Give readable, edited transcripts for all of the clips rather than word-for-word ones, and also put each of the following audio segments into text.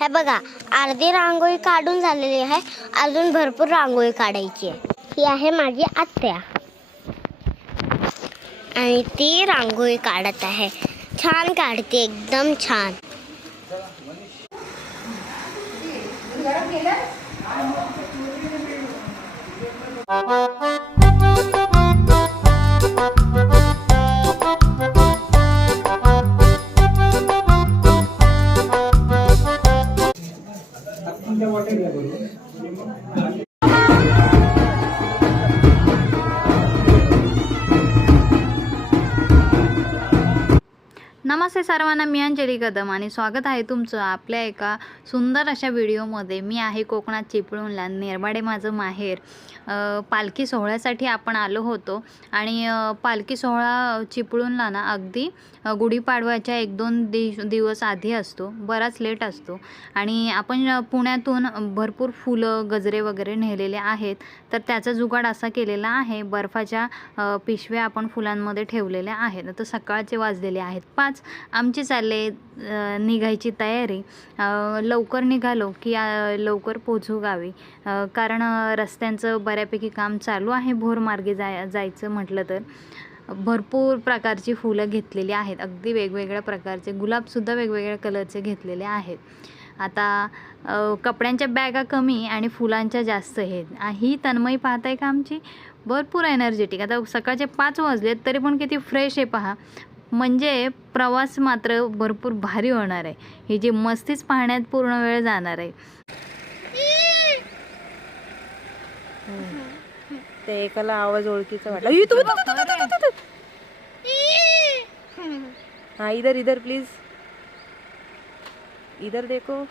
हे बघा, अर्धी रांगोळी काढून झालेली आहे, अजून भरपूर रांगोळी काढायची आहे. ही आहे माझी आत्या आणि ती रांगोळी काढत आहे. छान काढते, एकदम छान. नमस्ते सर्वांना, मी अंजली कदम आणि स्वागत आहे तुमचं आपल्या एका सुंदर अशा व्हिडिओमध्ये. मी आहे कोकणात चिपळूणला, नेरबाडे माझं माहेर. पालखी सोहळ्यासाठी आपण आलो होतो आणि पालखी सोहळा चिपळूणला ना अगदी गुढीपाडव्याच्या 1-2 दिवस आधी असतो, बराच लेट असतो. आणि आपण पुण्यातून भरपूर फुलं गजरे वगैरे नेलेले आहेत, तर त्याचा जुगाड असा केलेला आहे. बर्फाच्या पिशव्या आपण फुलांमध्ये ठेवलेल्या आहेत. तर सकाळचे वाजलेले आहेत 5. आमची चालले निघायची तयारी. लवकर निघालो की लवकर पोहोचू गावी, कारण रस्त्यांचं बऱ्यापैकी काम चालू आहे. भोर मार्गे जायचं म्हटलं तर भरपूर प्रकारची फुलं घेतलेली आहेत, अगदी वेगवेगळ्या प्रकारचे. गुलाबसुद्धा वेगवेगळ्या कलरचे घेतलेले आहेत. आता कपड्यांच्या बॅगा कमी आणि फुलांच्या जास्त आहेत. ही तन्मयी पाहताय का आमची, भरपूर एनर्जेटिक. आता सकाळचे 5 वाजलेत तरी पण किती फ्रेश आहे पहा. म्हणजे प्रवास मात्र भरपूर भारी होणार आहे. ही जी मस्तीच पाहण्यात पूर्ण वेळ जाणार आहे. ते एकाला आवाज ओळखीचा वाटला. हाँ, इधर इधर प्लीज, इधर देखो.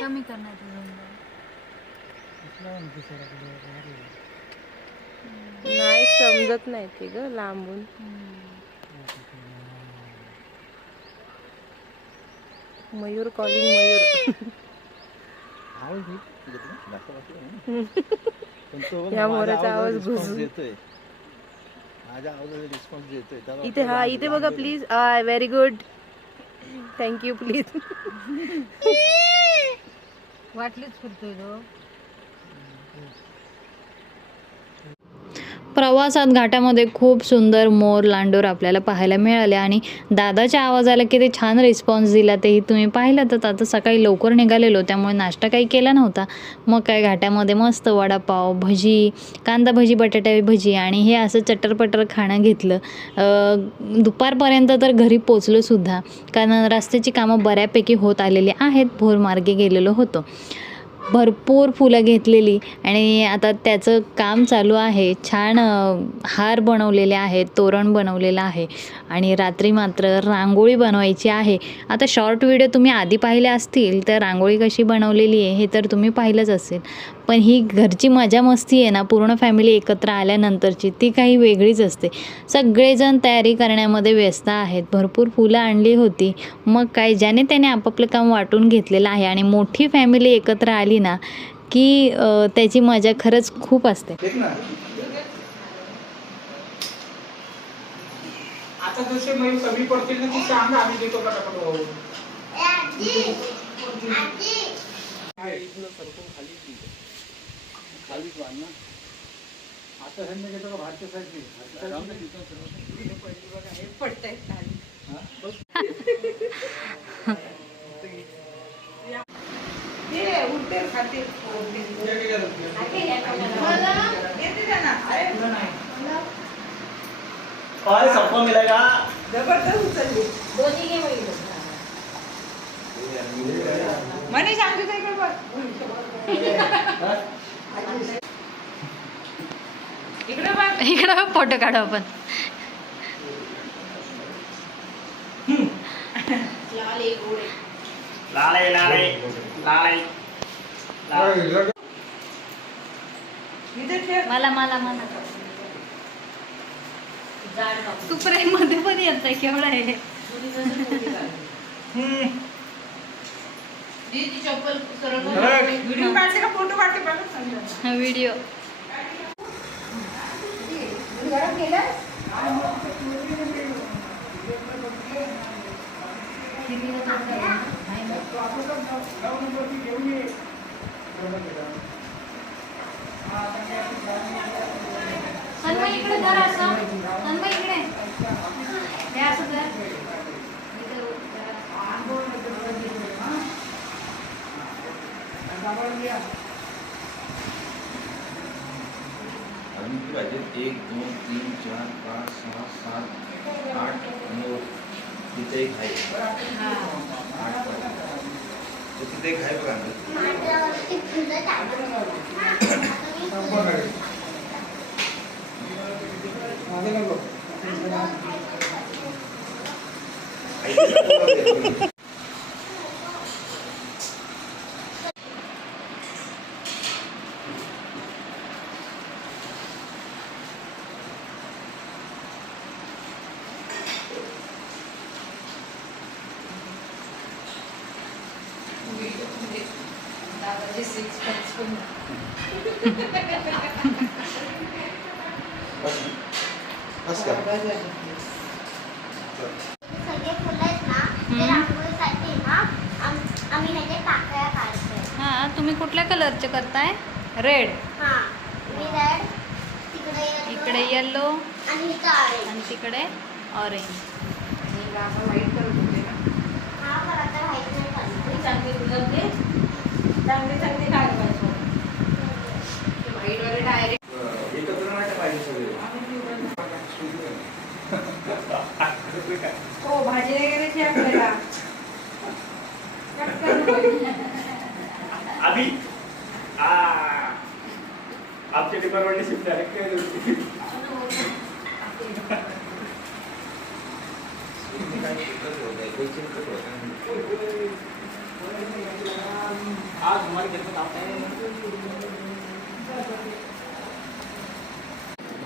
कमी करण्यात नाही समजत नाही ते ग लांबून. मयूर कॉलिंग मयूर. या मोराचा आवाज घुसून इथे. हा इथे बघा please. Very good, thank you please. वाटलीच फिरतोय तो. प्रवासात घाटामध्ये खूप सुंदर मोर लांडोर आपल्याला पाहायला मिळाले आणि दादाच्या आवाजाला किती छान रिस्पॉन्स दिला तेही तुम्ही पाहिलं. तर आता सकाळी लवकर निघालेलो, त्यामुळे नाश्ता काही केला नव्हता. मग काय घाटामध्ये मस्त वडापाव, भजी, कांदा भजी, बटाटा भजी आणि हे असं चटरपटर खाणं घेतलं. दुपारपर्यंत तर घरी पोचलो सुद्धा, कारण रस्त्याची कामं बऱ्यापैकी होत आलेली आहेत. भोरमार्गे गेलेलो होतो. भरपूर फुलं घेतलेली आणि आता त्याचं काम चालू आहे. छान हार बनवलेले आहेत, तोरण बनवलेलं आहे आणि रात्री मात्र रांगोळी बनवायची आहे. आता शॉर्ट व्हिडिओ तुम्ही आधी पाहिले असतील तर रांगोळी कशी बनवलेली आहे हे तर तुम्ही पाहिलंच असेल. पण ही घरची मजा मस्ती आहे ना, पूर्ण फॅमिली एकत्र आल्यानंतरची, ती काही वेगळीच असते. सगळेजण तयारी करण्यामध्ये व्यस्त आहेत. भरपूर फुलं आणली होती. मग काय, ज्याने त्याने आपापलं काम वाटून घेतलेलं आहे आणि मोठी फॅमिली एकत्र आली ना की त्याची मजा खरंच खूप असते. आता जसे मग कमी पडतील ना की सांग, आम्ही देतो पटापट. आता ह्यांना घेतो का भारतीय साईड पडतंय सबको मिलेगा. जबरदस्त उचलली दोन्ही घे मनी सांगतो इकडे बघ. इकडं फोटो काढू आपण. लाले लाले लाले मला मला मला सुप्रे मध्ये पण येत आहे. केवढं आहे व्हिडिओ काढते का फोटो काढते बघा. व्हिडिओ तन्मय इकडे धर असं. तन्मय इकडे हे असं धर. अजून किती पाहिजे? 1 2 3 4 5 6 7 8 9. तिथे एक आहे. 8 पाहिजे. तिथे एक आहे बघा. माझ्यावरती फुलं टाकून माझे नको. बस का? सगळे फुलं आहेत ना ते रांगोळीसाठी ना आम्ही ह्याचे पाकळ्या काढतोय. हां, तुम्ही कुठल्या कलरचे करताय? रेड. हा मी रेड तिकडे इकडे येलो आणि इथं ऑरेंज. आणि तिकडे ऑरेंज. हा पण आता व्हाईट नाही करणार. एकत्र नाही पाहिजे सगळे. हो भाजी वगैरे आपल्याला अभी आपच्या डिपार्टमेंटने शिफ्ट झाले. आज हमारे घर में काम है.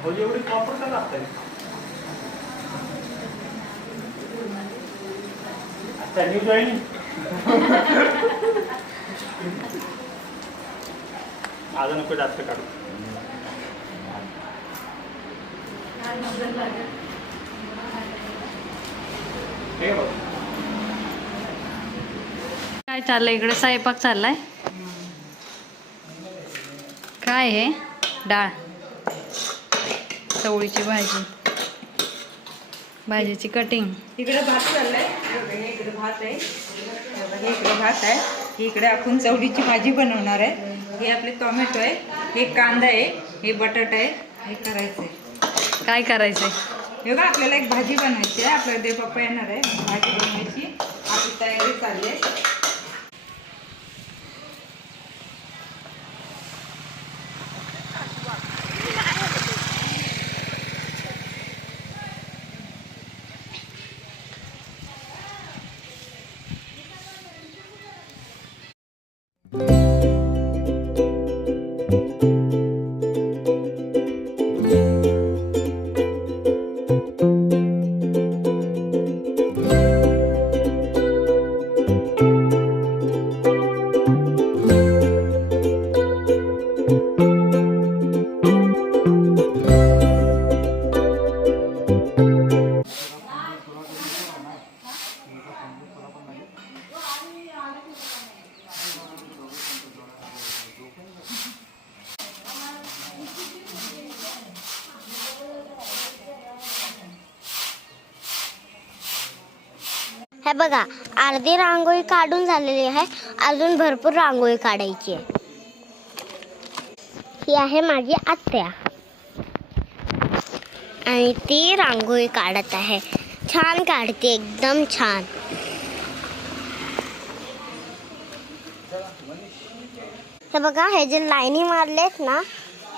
भाजी एवढी प्रॉपर का लागतंय? आता न्यू जॉईनिंग. आज नको जास्त काढू. हे बघ. काय चाललंय इकडे? स्वयंपाक चाललाय. काय हे? डाळ, चवळीची भाजी, भाजीची कटिंग. इकडे भात चाललाय. इकडे भात आहे. इकडे भात आहे. इकडे आपण चवळीची भाजी बनवणार आहे. हे आपले टोमॅटो आहे, हे कांदा आहे, हे बटाटा आहे. हे करायचंय. काय करायचंय? हे बघा आपल्याला एक भाजी बनवायची आहे. आपल्याला देव पप्पा येणार आहे. भाजी बनवायची आपली तयारी चालली आहे. हे बघा अर्धी रांगोळी काढून झालेली आहे. अजून भरपूर रांगोळी काढायची आहे. ही आहे माझी आत्या आणि ती रांगोळी काढत आहे. छान काढते, एकदम छान. हे बघा हे जे लाईनी मारलेत ना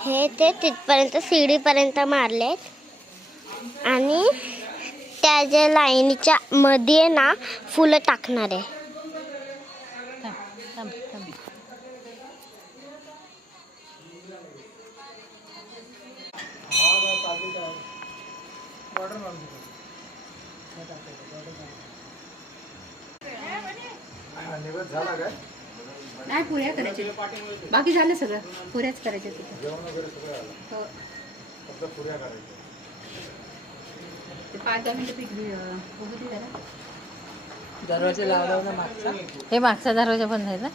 हे ते तिथपर्यंत सीडीपर्यंत मारलेत आणि त्या ज्या लाईनीच्या मध्ये ना फुलं टाकणार आहे. नाही पुऱ्या करायच्या, बाकी झालं सगळं. पुऱ्याच करायच्या तिथे. हो. 5-10 मिनिटं पीठ बघू दे जरा. दरवाजा लावला ना मागचा. हे मागचा दरवाजा बंद आहे ना.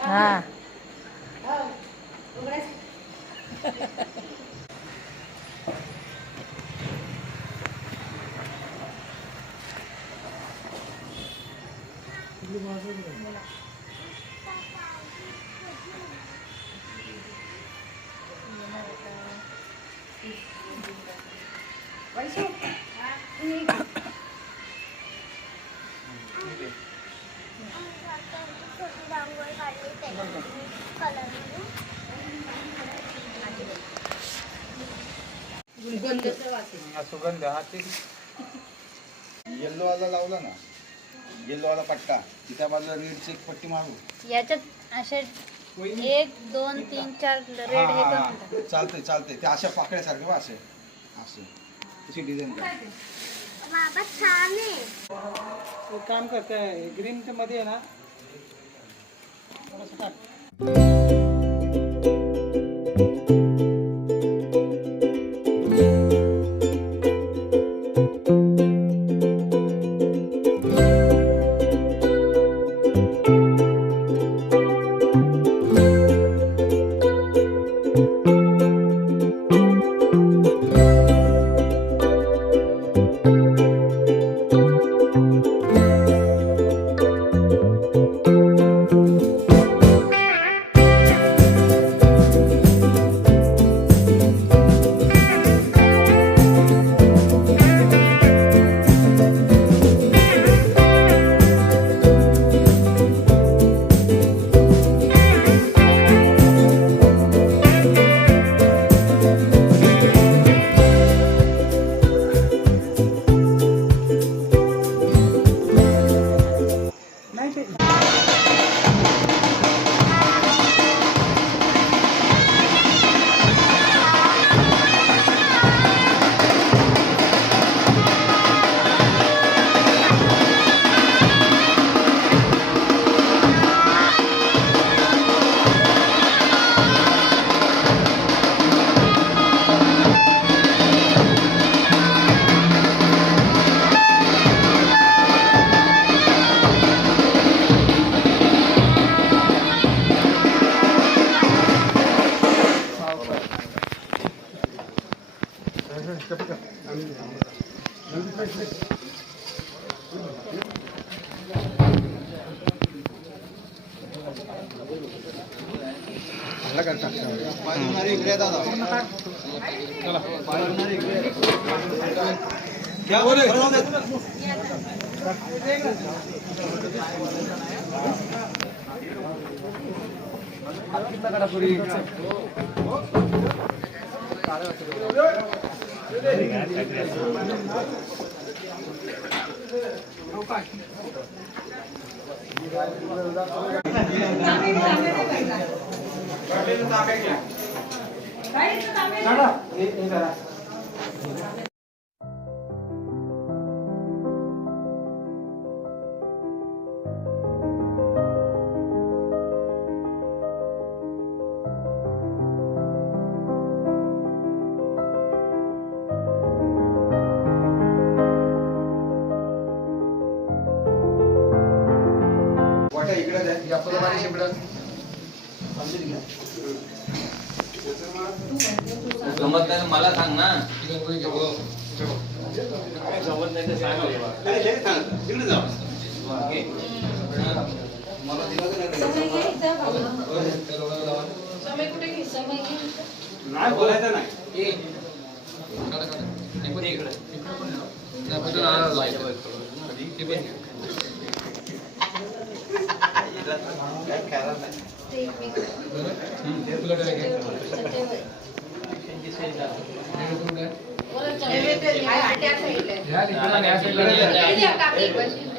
हा सुगंध हा ते येल्लो वाला लावला ना, येल्लो वाला पट्टा तिच्या बाजूला रेडची एक पट्टी मारू. याच्यात असे 1 2 3 4 रेड हे करून चालतंय चालतंय. ते अशा पाकळ्यासारखे बा असे असे तशी डिझाईन करा. बाबा छान आहे. एक काम करते ग्रीनच्या मध्ये आहे ना थोडंसं टाक. गमत नाही मला सांग ना. जमत नाही तर सांग तिकडे जाऊ. मला नाही बोलायचं नाही.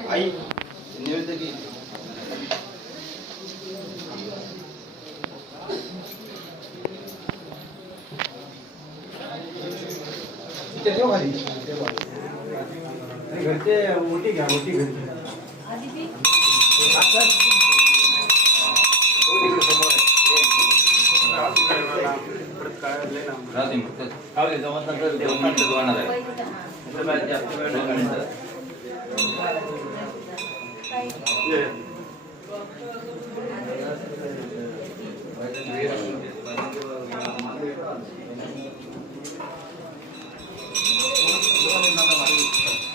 आई नैवेद्य की घरचे मोठी घ्या मोठी घरची समोर आहे. राहते मग काय होते जवळ नंतर 2 मिनिटं होणार आहे इकडे बाहेर जास्त वेळ 2 मिनिटं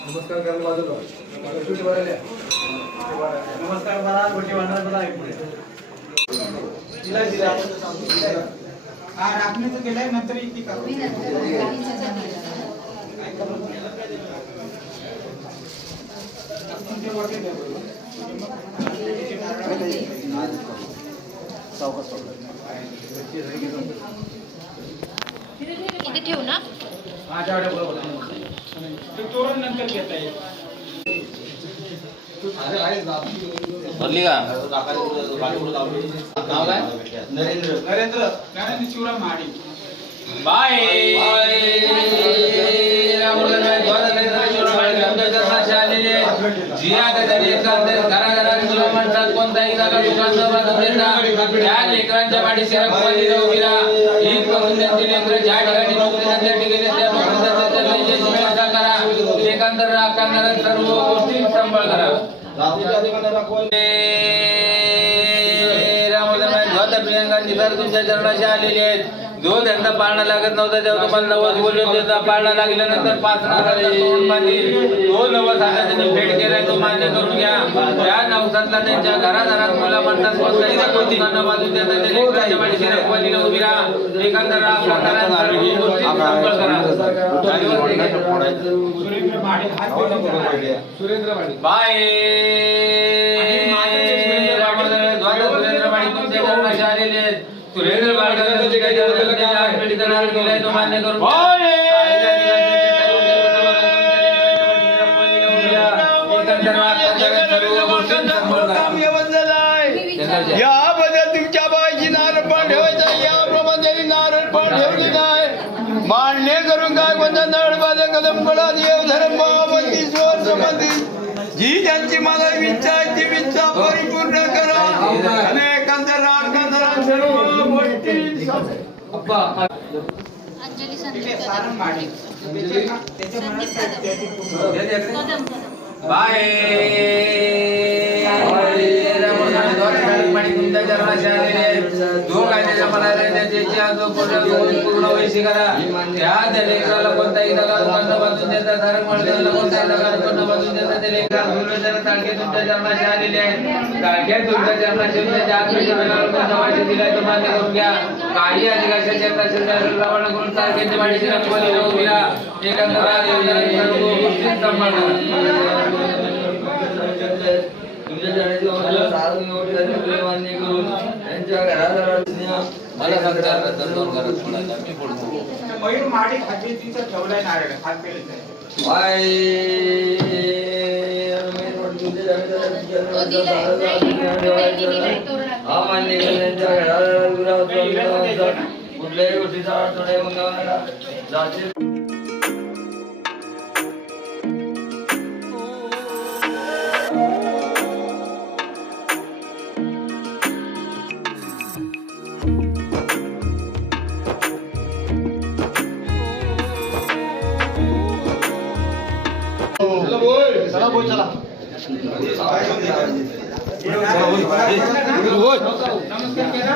नमस्कार करायला वाजवतो नमस्कार बरा गोष्टी वाढणार बरा हा राखण्याचं केलंय नंतर इतकी करू इथे ठेवू ना तोरण नंतर घेता येईल भरली का नाव काय नरेंद्र शिवराम महाडी बाय कोणताही जागा त्या लेकरांच्या पाठीशी उभी राहा ही करून त्यांची लेकरं ज्या ठिकाणी नोकरी त्या ठिकाणी करा एकांतर राखणाऱ्या सर्व गोष्टी सांभाळ करा प्रियंकांची सर तुमच्या चरणाशी आलेली आहेत जो त्यांना पाळणा लागत नव्हता तेव्हा तुम्हाला नवस बोलले त्याचा पाळणा लागल्यानंतर 5 तो नवस आता त्यांनी भेट केलाय तो मान्य करून घ्या त्या नवसातला त्यांच्या घराघरात मुला म्हणतात कोणत्या बाजून त्याचा लेकरांच्या पाठीशी रखवालीला उभी राहा एखादा आपला करा सर्व गोष्टी सांभाळ करा बाय सुरेंद्र माडी तुमच्या चरणाशी आलेले आहेत सुरेंद्र बाळगांचे काही तो मान्य करून याबद्दल तुमच्या बाईची नारळ पण ठेवायचा याप्रमाणे नारळ पण ठेवली नाही मान्य करून काय कोणता नळ बाजा कदम कडा देव धर्म बाबती स्वर संबंधी जी त्यांची मला इच्छा आहे ती इच्छा परिपूर्ण करा आणि एखाद्या राग सर्व गोष्टी अंजली संदीप सारण माडी बाय तुमच्या चरणाशी आलेले जो काय त्याच्या मनाला पूर्ण वैशी करा त्या लेकराला कोणताही दगा दुकान बांधून देतात धारक माणसाला कोणताही दगा दुकान बांधून देतात ते लेकरा ताळके तुमच्या चरणाशी आलेले आहेत ताळक्या तुमच्या चरणाशी तुमच्या आत्मशे दिलाय तो मान्य करून घ्या काही अधिकाऱ्याच्या चरणाशी रवाना करून ताळक्याच्या वाडीची रंगवली उभी राहा एखादा सर्व गोष्टी सांभाळ मयूर महाडी खाते तिथं ठेवलाय नारळ हात पेलेचा कुठल्याही गोष्टीचा अडथळा मग जाते चला बोल चला नमस्कार केला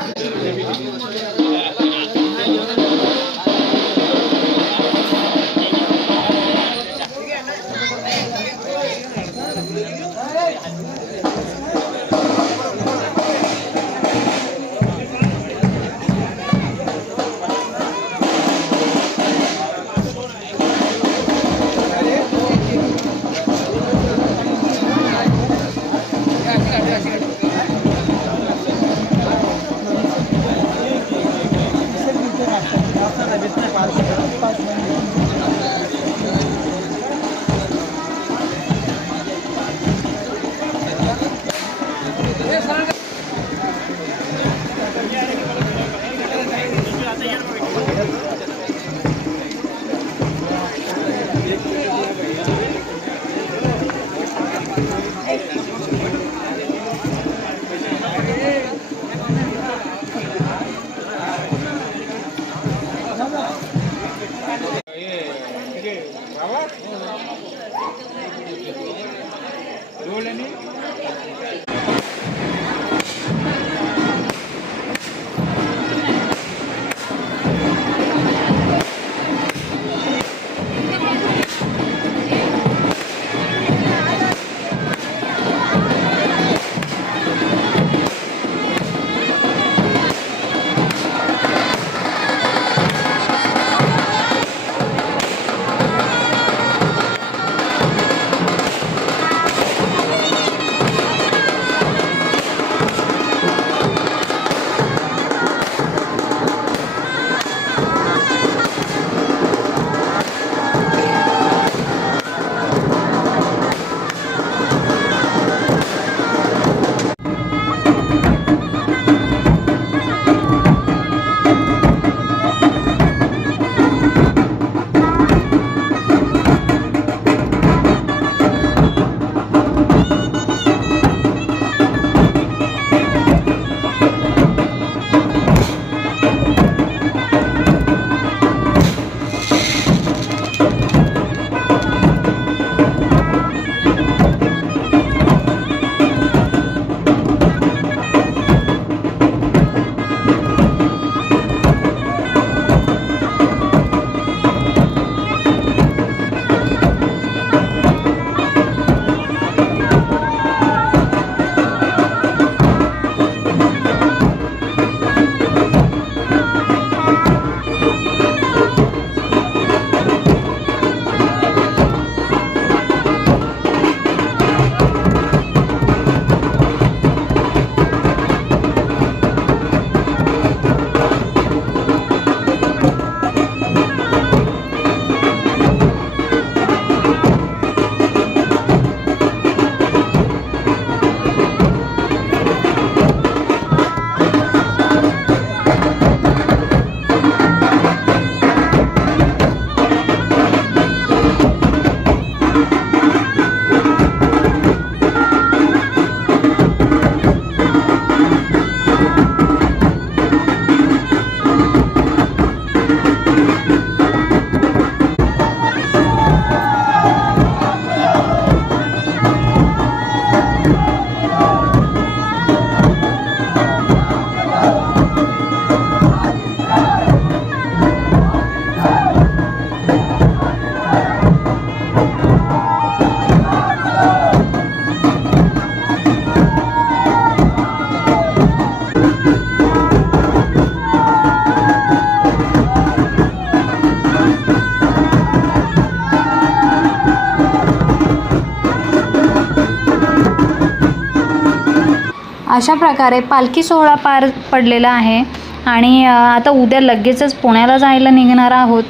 अशा प्रकारे पालखी सोहळा पार पडलेला आहे आणि आता उद्या लगेचच पुण्याला जायला निघणार आहोत.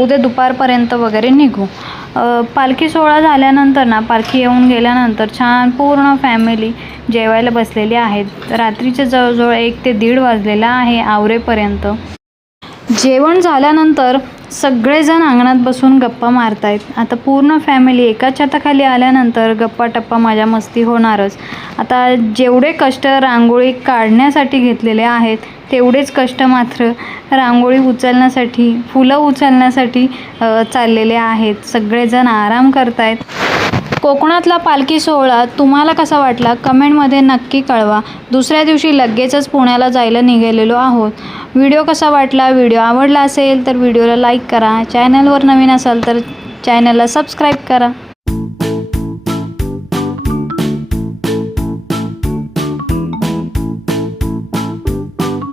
उद्या दुपारपर्यंत वगैरे निघू. पालखी सोहळा झाल्यानंतर ना, पालखी येऊन गेल्यानंतर छान पूर्ण फॅमिली जेवायला बसलेली आहेत. रात्रीचे जवळजवळ 1 ते 1:30 वाजलेला आहे आवरेपर्यंत. जेवण झाल्यानंतर सगळेजण अंगणात बसून गप्पा मारतायत. आता पूर्ण फॅमिली एका छताखाली आल्यानंतर गप्पा टप्पा मजा मस्ती होणारच. आता जेवढे कष्ट रांगोळी काढण्यासाठी घेतलेले आहेत तेवढेच कष्ट मात्र रांगोळी उचलण्यासाठी, फुलं उचलण्यासाठी चाललेले आहेत. सगळेजण आराम करतायत. कोकणातला पालखी सोहळा तुम्हाला कसा वाटला कमेंटमध्ये नक्की कळवा. दुसऱ्या दिवशी लगेचच पुण्याला जायला निघालेलो आहोत. व्हिडिओ कसा वाटला, व्हिडिओ आवडला असेल तर व्हिडिओला लाईक करा. चॅनलवर नवीन असाल तर चॅनलला सबस्क्राईब करा.